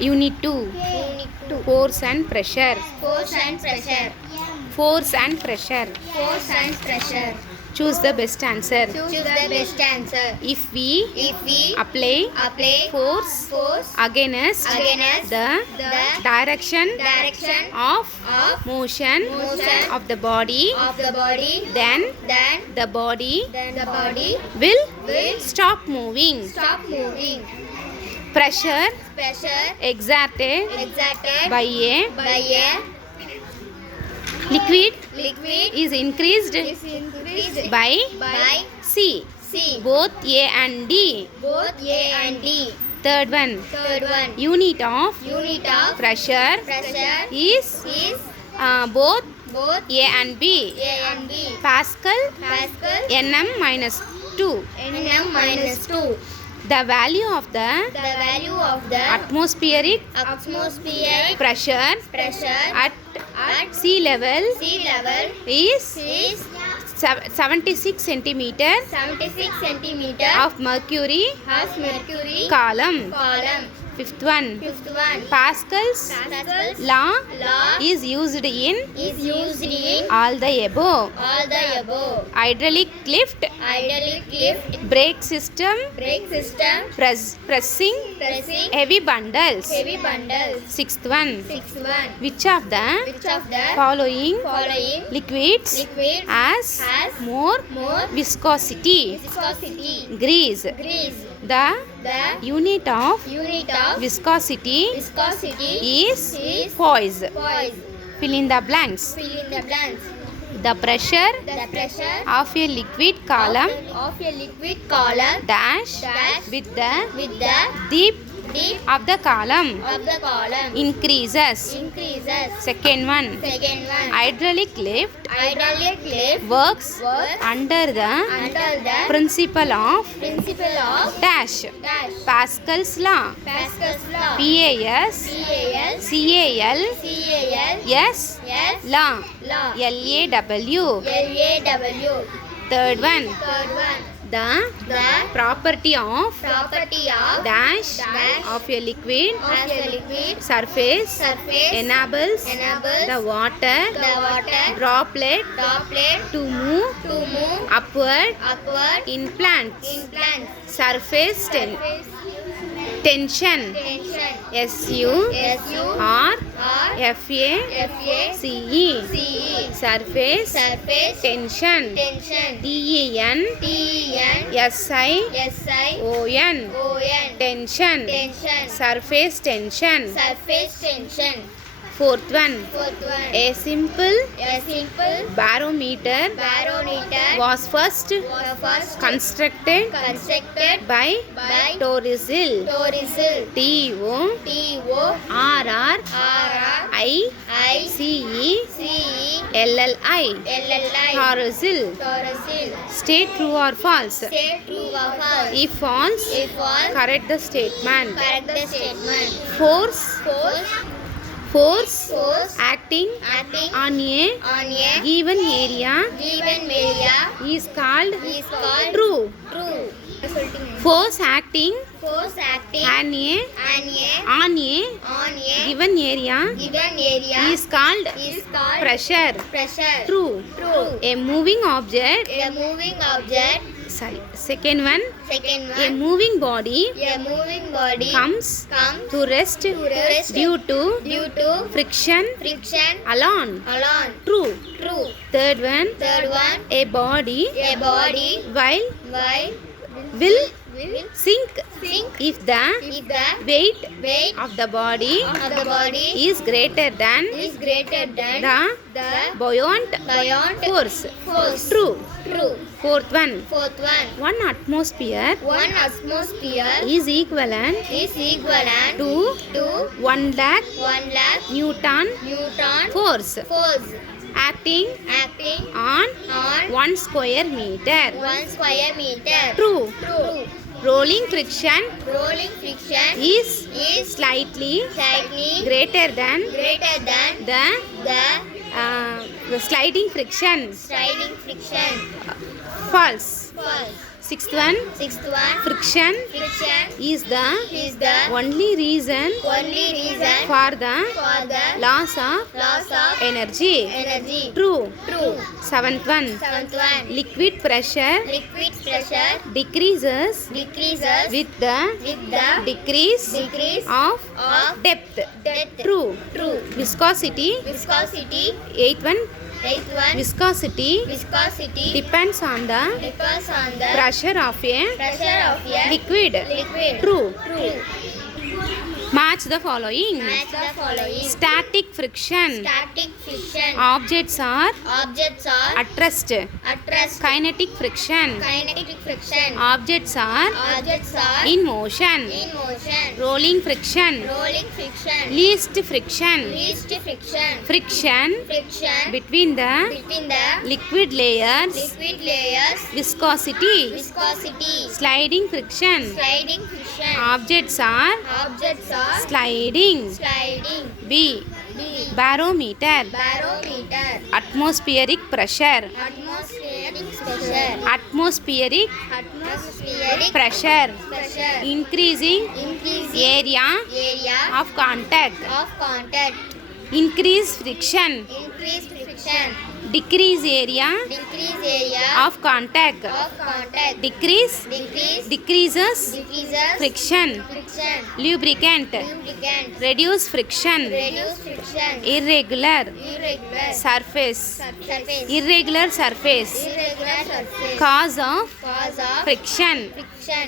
Unit 2. Unit 2. Force and pressure. Force and pressure. Force and pressure. Force and pressure. Choose the best answer. Choose the best answer. If we Apply force against the direction of motion of the body, then the body will stop moving. Pressure exerted by a liquid is increased by C. Both A and D. Third one. Unit of pressure is both A and B. Pascal Nm minus 2. The value of the atmospheric pressure at sea level is 76 centimeter of mercury column. Fifth one. Pascal's law is used in all the above. Hydraulic lift, brake system, pressing heavy bundles. Sixth one. Which of the following liquids has more viscosity? Grease. The unit of viscosity is poise. Fill in the blanks. The pressure of a liquid column dash with the deep of the column increases. Second one. Hydraulic lift works under the principle of dash. Pascal's law. PAS CAL S law. LAW. Third one. The property of dash of a liquid surface enables the water droplet to move upward in plants. Surface tension SURFACE. Surface tension TENSION. Tension. Surface tension. Fourth one. A simple barometer was first constructed by Torrisil. TORRICELLI. Torrisil. State true or false? If false, correct the statement. Force acting on a given area is called true. Force acting on a given area is called pressure. True. A moving object. Second one. A moving body comes to rest due to friction alone. True. Third one. A body will sink if the weight of the body is greater than the buoyant force. True. Fourth one. 1 atmosphere is equivalent to 1 lakh Newton force acting on 1 square meter. True. Rolling friction is slightly greater than the sliding friction. False. Sixth one, Sixth one. friction Friction is the is the only reason only reason for the for the loss of loss of energy. energy. True. True. Seventh one, Seventh one. liquid pressure Liquid pressure decreases decreases with the decrease of of depth. depth. True. True. Viscosity. Viscosity. Eighth one, Eighth one. viscosity Viscosity depends on the depends on the pressure of a pressure of a liquid. liquid. True. True. Match the following. Match the following. Static friction. Static friction. Objects are Objects are at rest. at rest. Kinetic friction. Kinetic friction. Objects are Objects are in motion. in motion. Rolling friction. Rolling friction. Least friction. Least friction. Friction Friction between the between the liquid layers. liquid layers. Viscosity. Viscosity. Sliding friction. Sliding friction. Objects are Objects are sliding. sliding. B. B. Barometer. Barometer. Atmospheric pressure. Atmospheric pressure. Atmospheric Atmospheric pressure. pressure. Increasing Increasing area area of contact. of contact. Increase friction. Increased friction. Decrease area Decrease area of contact. of contact. Decrease decreases Decreases friction. friction. Lubricant. Lubricant. Reduce friction. Reduce friction. Irregular Irregular surface. surface. Irregular surface. Irregular surface. Cause of Cause of friction. friction.